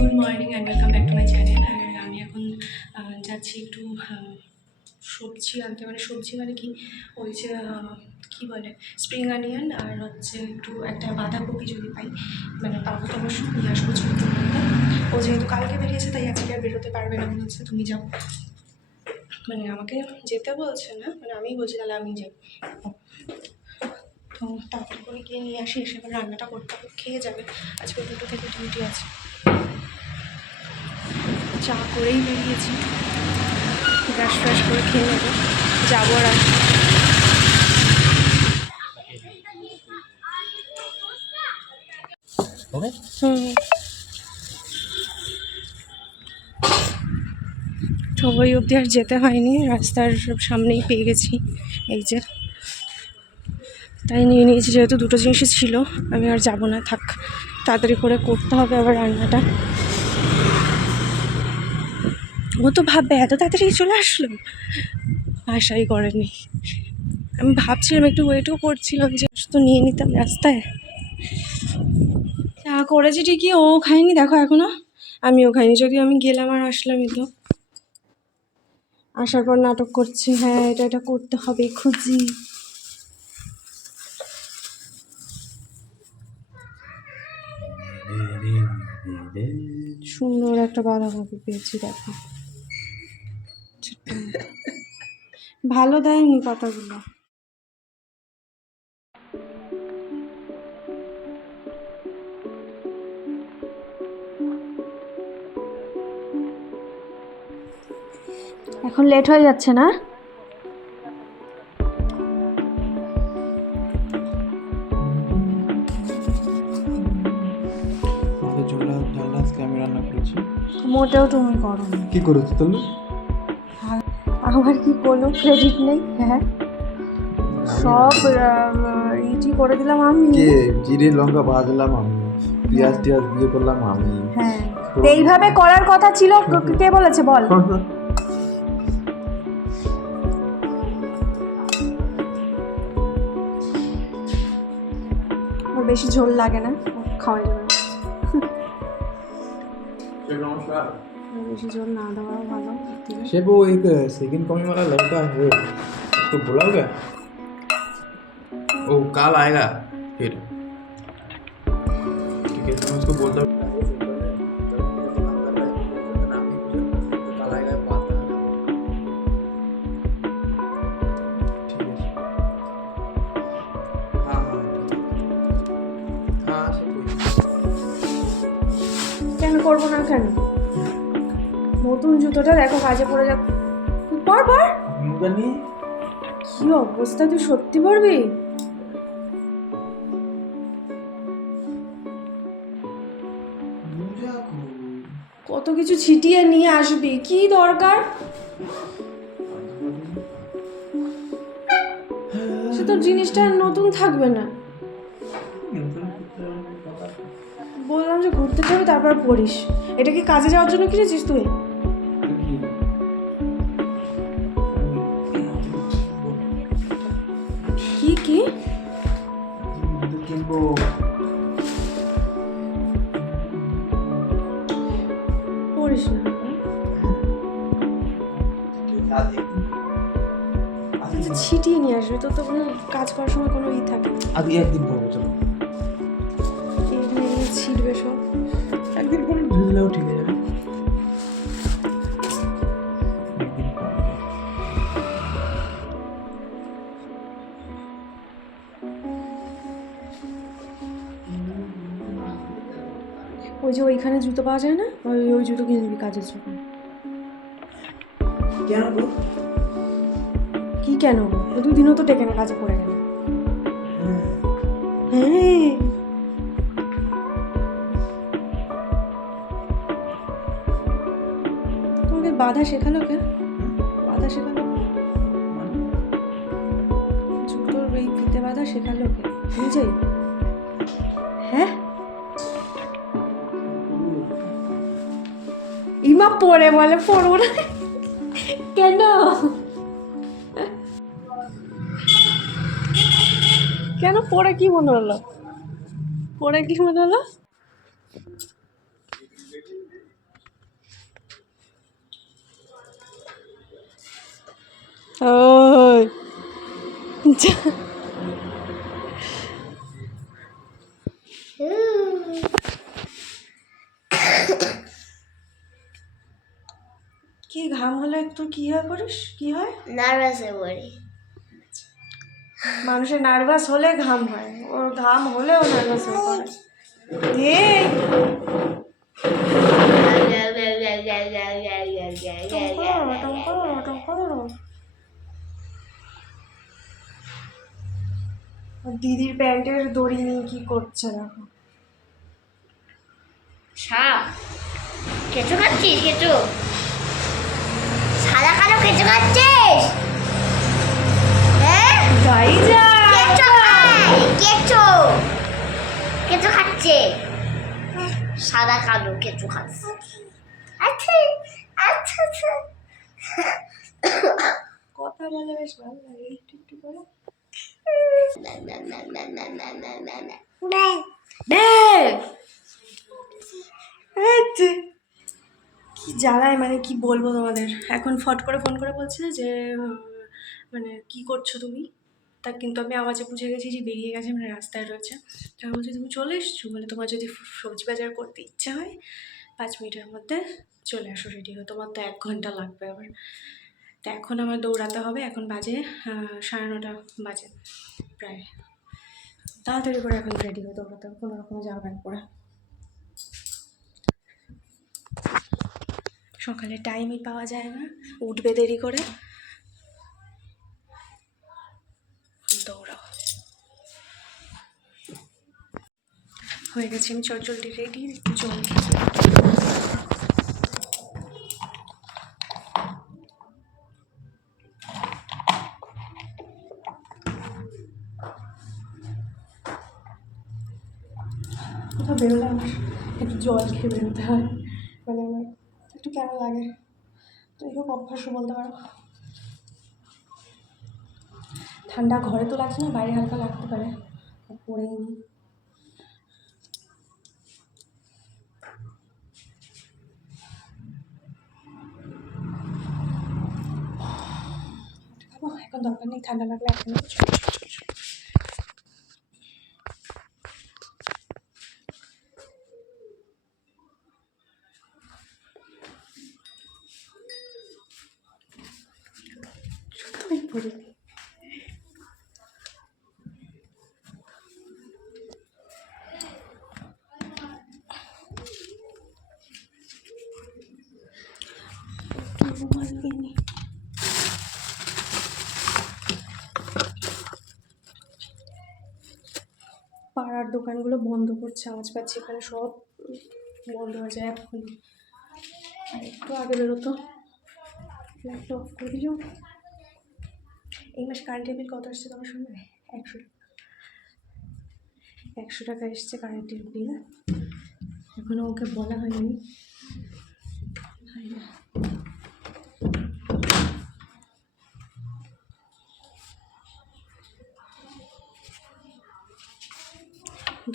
Good morning and welcome back to my channel আর আমি এখন যাচ্ছি একটু সবজি আনতে। মানে সবজি মানে কি? ওই যে কী বলে? স্প্রিং অনিয়ন আর হচ্ছে একটু একটা বাঁধাকপি যদি পাই। মানে পাবো তো অবশ্যই নিয়ে আসব চলতে ও যেহেতু কালকে বেরিয়েছে, তাই আজকে আর বেরোতে পারবে না। হচ্ছে তুমি যাও। মানে আমাকে যেতে বলছে না মানে আমি বলছি তাহলে আমি যাই। তো তাড়াতাড়ি করে গিয়ে নিয়ে আসি, এসে রান্নাটা করতে হবে খেয়ে যাবে। আজকে দুটো থেকে ডিউটি আছে। চা করেই বেরিয়েছি। ব্রাশ ফ্রাশ করে খেয়ে নেব। যাব আর ওই অবধি আর যেতে হয়নি। রাস্তার সব সামনেই পেয়ে গেছি। এই যে। তাই নিয়ে নিয়েছি যেহেতু দুটো জিনিসই ছিল। আমি আর যাব না। থাক তাড়াতাড়ি করে করতে হবে আবার রান্নাটা। ও তো ভাববে, এত তাড়াতাড়ি চলে আসলো। আশাই করেনি। আমি ভাবছিলাম একটু ওয়েটও করছিলাম যে তো নিয়ে নিতাম রাস্তায়। চা করেছি ঠিকই, ও খাইনি দেখো এখনও। আমিও খাইনি যদি আমি গেলাম আর আসলামই তো। আসার পর নাটক করছি হ্যাঁ এটা এটা করতে হবে, খুঁজি। সুন্দর একটা বাঁধাকপি পেয়েছি, দেখো। ভালো দেয়নি কথাগুলো। এখন লেট হয়ে যাচ্ছে না? মোটেও তুমি করো কি করেছি তাহলে? আবার কি কোনো ক্রেডিট নেই? হ্যাঁ। সব ইটি করে দিলাম আমি। কে? জিরে লঙ্কা ভাজলাম আমি। পেঁয়াজ টিয়াজ দিয়ে করলাম আমি। হ্যাঁ। এইভাবে করার কথা ছিল। কে- বলেছে বল? ওর বেশি ঝোল লাগে না। খাওয়া যাবে না। ওর বেশি ঝোল না দেওয়াও ভালো দিলে। से वो एक सेकंड कॉमी वाला लड़का है उसको बुलाओगे वो कल आएगा फिर ठीक है तो मैं उसको बोलता हूँ कल आएगा बात करना ठीक है हाँ हाँ हाँ सब कुछ কেন করবো না কেন নতুন জুতোটা দেখো কাজে পড়ে যা পর পর। কি অবস্থা তুই সত্যি পারবি কত কিছু ছিটিয়ে নিয়ে আসবি কি দরকার? সে তোর জিনিসটা নতুন থাকবে না। বললাম যে ঘুরতে যাবে তারপর পড়িস এটা কি কাজে যাওয়ার জন্য কিনেছিস তুই? ছিটিয়ে নিয়ে আসবে তো তো কোনো কাজ করার সময় কোনো ই থাকে না। আজকে একদিন পড়ব চলো। এই ছিটবে সব। একদিন পরে ধুলেও ঠিক হয়ে যাবে। ওই যে ওইখানে জুতো পাওয়া যায় না? ওই ওই জুতো কিনে নিবি কাজের জন্য। কেন? কি কেন? দুদিনও তো টেকে না কাজে পড়ে গেল। হ্যাঁ। তোমাকে বাধা শেখালো কে? বাধা শেখালো কে? জুতোর এই ফিতে বাধা শেখালো কে? নিজেই হ্যাঁ? ইমা পড়ে বলে পড়ব না। কেন? কেন পরে কি মনে হলো? পরে কি মনে হলো? কি ঘাম হলে একটু কি হয় করিস? কি হয়? নার্ভাস হয়ে পড়ি। মানুষের নার্ভাস হলে ঘাম হয়। ওর ঘাম হলেও নার্ভাস হয়ে দিদির প্যান্টের দড়ি নিয়ে কি করছে দেখো। সাপ। কেঁচো খাচ্ছিস? কেঁচো। সাদা কালো কেঁচো যা কেঁচো খাচ্ছে। সাদা কালো কেঁচো খাচ্ছে। আচ্ছা আচ্ছা আচ্ছা। কথা বলে বেশ ভালো লাগে একটু একটু করে। কি জ্বালায় মানে কি বলব তোমাদের? এখন ফট করে ফোন করে বলছে যে মানে কি করছ তুমি? তা কিন্তু আমি আওয়াজে বুঝে গেছি যে বেরিয়ে গেছে মানে রাস্তায় রয়েছে। তা বলছে, তুমি চলে এসছো? বলে, তোমার যদি সবজি বাজার করতে ইচ্ছে হয়, পাঁচ মিনিটের মধ্যে চলে আসো রেডি হয়ে তোমার তো এক ঘণ্টা লাগবে আবার। তা এখন আমার দৌড়াতে হবে, এখন বাজে সাড়ে নটা বাজে প্রায়। তাড়াতাড়ি করে এখন রেডি হয়ে দৌড়াতে হবে, কোনো রকম প্যান্ট পরে সকালে টাইমই পাওয়া যায় না, উঠবে দেরি করে। হয়ে গেছে, আমি চটচলটি রেডি একটু জল কোথাও বেরোলে আমার একটু জল খেয়ে বেরোতে হয় মানে আমার একটু কেমন লাগে। তো এই হোক অভ্যাসও বলতে পারো। ঠান্ডা ঘরে তো লাগছে না, বাইরে হালকা লাগতে পারে পরেই নি এখন দরকার নেই ঠান্ডা লাগলে এখন পড়ি পাড়ার দোকানগুলো বন্ধ করছে, আওয়াজ পাচ্ছি, এখানে সব বন্ধ হয়ে যায় এখন আর একটু আগে বেরোতো। লাইটটা অফ করে দিও। এই মাস কারেন্টের বিল কত আসছে তোমার সঙ্গে একশো টাকা। একশো টাকা এসছে কারেন্টের বিল এখনও ওকে বলা হয়নি।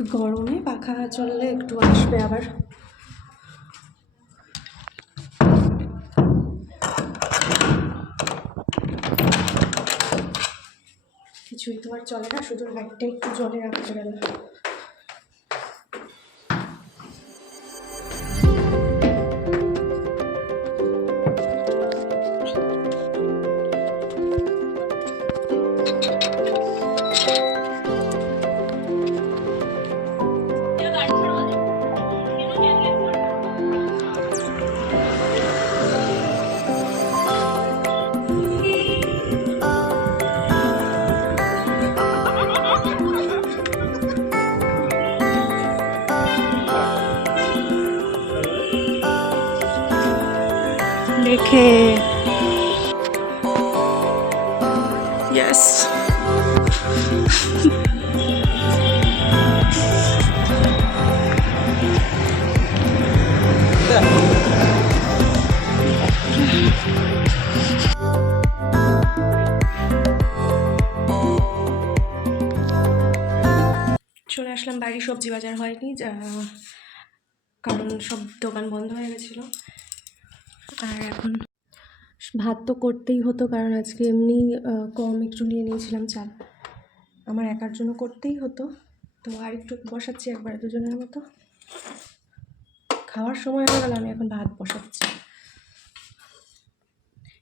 গরমে পাখা চললে একটু আসবে আবার। কিছুই তো আর চলে না, শুধু লাইটটা একটু জলে রাখতে গেলে। লেখে ইয়েস চলে আসলাম বাড়ি সবজি বাজার হয়নি কারণ সব দোকান বন্ধ হয়ে গেছিল। আর এখন ভাত তো করতেই হতো, কারণ আজকে এমনি কম একটু নিয়ে নিয়েছিলাম চাল। আমার একার জন্য করতেই হতো। তো আর একটু বসাচ্ছি একবারে দুজনের মতো। খাওয়ার সময় হয়ে গেল, আমি এখন ভাত বসাচ্ছি।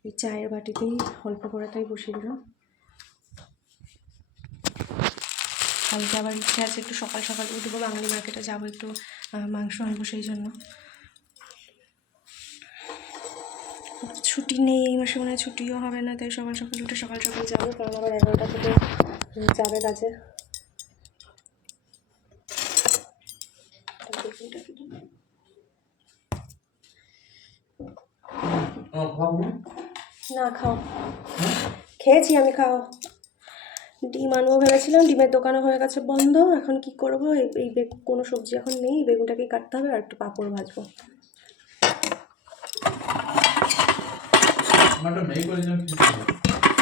এই চায়ের বাটিতেই অল্প করে তাই বসিয়ে দিলাম। কালকে আবার ইচ্ছে আছে একটু সকাল সকাল উঠবো, বাঙালি মার্কেটে যাব একটু মাংস আনব সেই জন্য। ছুটি নেই এই মাসে মনে হয় ছুটিও হবে না তাই সকাল সকাল উঠে সকাল সকাল যাব কারণ আবার এগারোটা থেকে যাবে কাজে। না খাও। খেয়েছি আমি খাও। ডিম আনব ভেবেছিলাম ডিমের দোকানও হয়ে গেছে বন্ধ এখন কি করব? এই এই বেগ- কোনো সবজি এখন নেই বেগুনটাকেই কাটতে হবে আর একটু পাঁপড় ভাজবো আমারটা মেয়ে করে যেন কিছু হবে।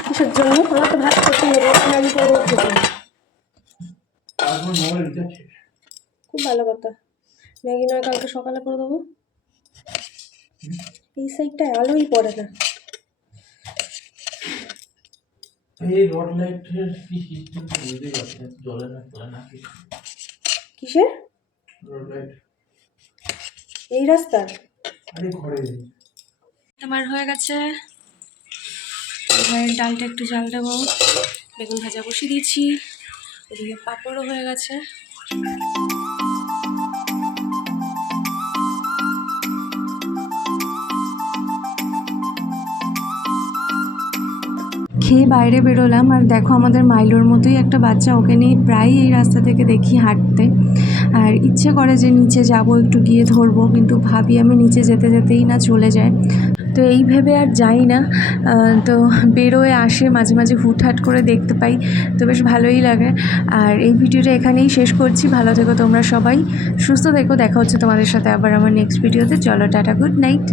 কিসের জন্য? আমার তো ভাত করতে হবে আমি করব খেতে। আর আমার মোবাইল রিচার্জ শেষ। খুব ভালো কথা। ম্যাগি নয় কালকে সকালে করে দেবো। এই সাইডটায় আলোই পড়ে না। এই রড লাইটের কি সিস্টেম বুঝতেই পারছি না না চলে না কিসের? Rod light. এই আরে ঘরে। তোমার হয়ে গেছে। এবার ডালটা একটু জাল দেবো। বেগুন ভাজা বসিয়ে দিয়েছি। এদিকে পাঁপড়ও হয়ে গেছে। খেয়ে বাইরে বেরোলাম। আর দেখো আমাদের মাইলোর মতোই একটা বাচ্চা, ওকে নিয়ে প্রায় এই রাস্তা থেকে দেখি হাঁটতে। আর ইচ্ছে করে যে নিচে যাব, একটু গিয়ে ধরবো, কিন্তু ভাবি আমি নিচে যেতে যেতেই না চলে যায়। তো এই ভেবে আর যাই না। তো বেরোয় আসে, মাঝে মাঝে হুটহাট করে দেখতে পাই। তো বেশ ভালোই লাগে। আর এই ভিডিওটা এখানেই শেষ করছি। ভালো থেকো তোমরা সবাই। সুস্থ থেকো। দেখা হচ্ছে তোমাদের সাথে আবার আমার নেক্সট ভিডিওতে চলো, টাটা গুড নাইট